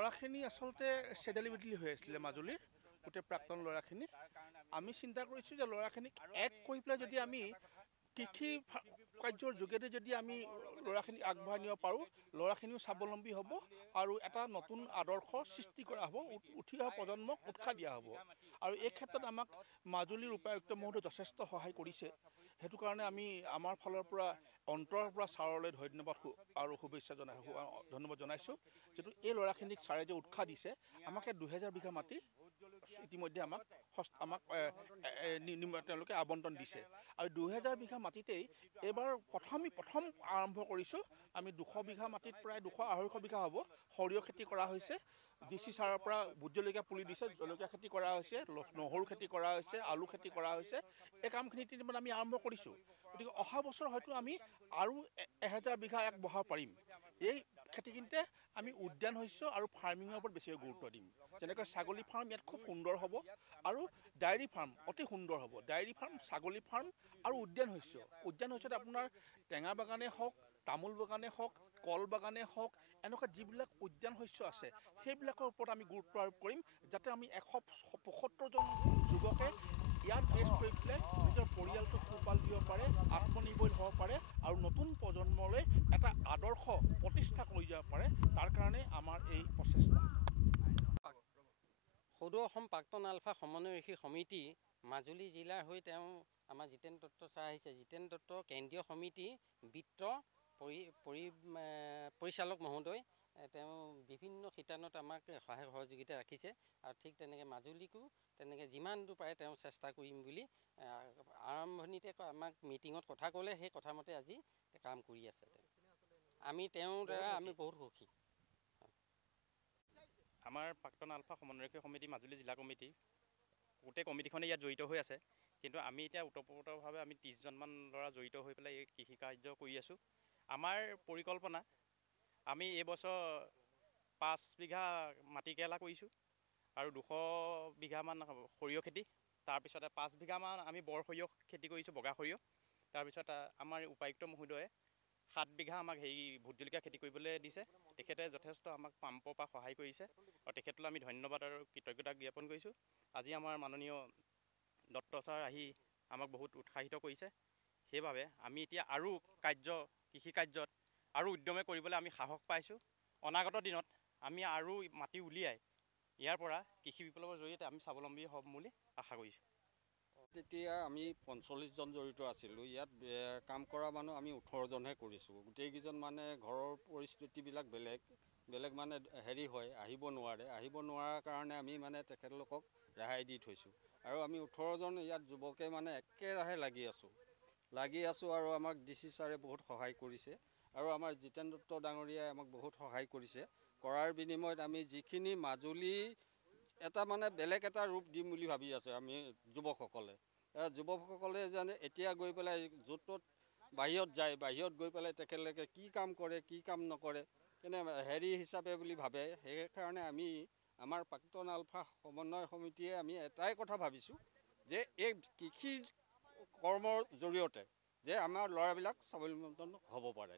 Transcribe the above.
ল'ৰাখিনি আচলতে চেডেলি বেডেলি হৈ আছিলে মাজুলীৰ গোটেই প্ৰাক্তন ল'ৰাখিনি। আমি চিন্তা কৰিছোঁ যে ল'ৰাখিনিক এক কৰি পেলাই যদি আমি কৃষি কাৰ্যৰ যোগেদি যদি আমি ল'ৰাখিনিক আগবঢ়াই নিব পাৰোঁ, ল'ৰাখিনিও স্বাৱলম্বী হ'ব আৰু এটা নতুন আদৰ্শ সৃষ্টি কৰা হ'ব, উঠি অহা প্ৰজন্মক উৎসাহ দিয়া হ'ব। আৰু এই ক্ষেত্ৰত আমাক মাজুলীৰ উপায়ুক্ত মহোদয়ে যথেষ্ট সহায় কৰিছে। সেইটো কাৰণে আমি আমাৰ ফালৰ পৰা অন্তৰৰ পৰা ছাৰলৈ ধন্যবাদ জনাইছোঁ। যিটো এই ল'ৰাখিনিক ছাৰে যে উৎসাহ দিছে, আমাকে 2000 বিঘা মাটি ইতিমধ্যে তেওঁলোকে আবণ্টন দিছে। আৰু 2000 বিঘা মাটিতেই এইবাৰ প্ৰথম আৰম্ভ কৰিছোঁ। আমি 200 বিঘা মাটিত প্ৰায় 200-250 বিঘা হ'ব সৰিয়হ খেতি কৰা হৈছে। DC ছাৰৰ পৰা ভোট জলকীয়া পুলি দিছে, জলকীয়া খেতি কৰা হৈছে, নহৰু খেতি কৰা হৈছে, আলু খেতি কৰা হৈছে। এই কামখিনি আমি আৰম্ভ কৰিছোঁ। গতিকে অহা বছৰ হয়তো আমি আৰু 1000 বিঘা বঢ়াব পাৰিম। এই খেতিখিনিতে আমি উদ্যান শস্য আৰু ফাৰ্মিঙৰ ওপৰত বেছিকৈ গুৰুত্ব দিম। যেনেকৈ ছাগলী ফাৰ্ম ইয়াত খুব সুন্দৰ হ'ব আৰু ডায়েৰী ফাৰ্ম অতি সুন্দৰ হ'ব। ডায়েৰী ফাৰ্ম, ছাগলী ফাৰ্ম আৰু উদ্যান শস্যত আপোনাৰ টেঙা বাগানে হওক, তামোল বাগানে হওক, কল বাগানে হওক, এনেকুৱা যিবিলাক উদ্যান শস্য আছে সেইবিলাকৰ ওপৰত আমি গুৰুত্ব আৰোপ কৰিম, যাতে আমি 175জন যুৱকে ইয়াত বেষ্ট কৰি পেলাই নিজৰ পৰিয়ালটোক পোহপাল দিব পাৰে, আত্মনিৰ্ভৰ হ'ব পাৰে আৰু নতুন প্ৰজন্মলৈ এটা আদৰ্শ প্ৰতিষ্ঠা কৰি যাব পাৰে। তাৰ কাৰণে আমাৰ এই প্ৰচেষ্টা। সদৌ অসম প্ৰাক্তন আলফা সমন্বয়ৰক্ষী সমিতি মাজুলী জিলাৰ হৈ আমাৰ জিতেন দত্ত ছাৰ আহিছে। জিতেন দত্ত কেন্দ্ৰীয় সমিতি বিত্ত পৰিচালক মহোদয়। তেওঁ বিভিন্ন শিতানত আমাক সহায় সহযোগিতা ৰাখিছে আৰু ঠিক তেনেকৈ মাজুলীকো তেনেকৈ যিমান দূৰ পাৰে তেওঁ চেষ্টা কৰিম বুলি আৰম্ভণিতে আমাক মিটিঙত কথা ক'লে। সেই কথামতে আজি কাম কৰি আছে। তেওঁৰ দ্বাৰা আমি বহুত সুখী। আমাৰ প্ৰাক্তন আলফা সমন্বয়ৰক্ষী সমিতি মাজুলী জিলা কমিটি গোটেই কমিটিখনে ইয়াত জড়িত হৈ আছে। কিন্তু আমি এতিয়া ওতপ্ৰোতভাৱে আমি 30জনমান ল'ৰা জড়িত হৈ পেলাই এই কৃষি কাৰ্য কৰি আছোঁ। আমাৰ পৰিকল্পনা, আমি এইবছৰ 5 বিঘা মাটি কেৰেলা কৰিছোঁ আৰু 200 বিঘামান সৰিয়হ খেতি। তাৰপিছতে 5 বিঘামান আমি বৰ সৰিয়হ খেতি কৰিছোঁ, বগা সৰিয়হ। তাৰপিছত আমাৰ উপায়ুক্ত মহোদয়ে 7 বিঘা আমাক ভোট জলকীয়া খেতি কৰিবলৈ দিছে। তেখেতে যথেষ্ট আমাক পাম্পৰ পৰা সহায় কৰিছে আৰু তেখেতলৈ আমি ধন্যবাদ আৰু কৃতজ্ঞতা জ্ঞাপন কৰিছোঁ। আজি আমাৰ মাননীয় দত্ত ছাৰ আহি আমাক বহুত উৎসাহিত কৰিছে। সেইবাবে আমি এতিয়া আৰু কৃষি কাৰ্যত আৰু উদ্যমে কৰিবলৈ আমি সাহস পাইছোঁ। অনাগত দিনত আমি আৰু মাটি উলিয়াই ইয়াৰ পৰা কৃষি বিপ্লৱৰ জৰিয়তে আমি স্বাৱলম্বী হ'ম বুলি আশা কৰিছোঁ। তেতিয়া আমি 45জন জড়িত আছিলোঁ। ইয়াত কাম কৰা মানুহ আমি 18জনহে কৰিছোঁ। গোটেইকেইজন মানে ঘৰৰ পৰিস্থিতিবিলাক বেলেগ মানে আহিব নোৱাৰাৰ কাৰণে আমি মানে তেখেতলোকক ৰেহাই দি থৈছোঁ। আৰু আমি 18জন ইয়াত যুৱকে মানে একেৰাহে লাগি আছোঁ আৰু আমাক DC ছাৰে বহুত সহায় কৰিছে আৰু আমাৰ জিতেন দত্ত ডাঙৰীয়াই আমাক বহুত সহায় কৰিছে। কৰাৰ বিনিময়ত আমি যিখিনি মাজুলী এটা মানে বেলেগ এটা ৰূপ দিম বুলি ভাবি আছোঁ আমি যুৱকসকলে যেন এতিয়া গৈ পেলাই য'ত ত'ত বাহিৰত গৈ পেলাই তেখেতলোকে কি কাম কৰে, কি কাম নকৰে, হিচাপে বুলি ভাবে। সেইকাৰণে আমি আমাৰ প্ৰাক্তন আলফা সমন্বয় সমিতিয়ে আমি এটাই কথা ভাবিছোঁ যে এই কৃষি কৰ্মৰ জৰিয়তে যে আমাৰ ল'ৰাবিলাক স্বাৱলম্বী হ'ব পাৰে।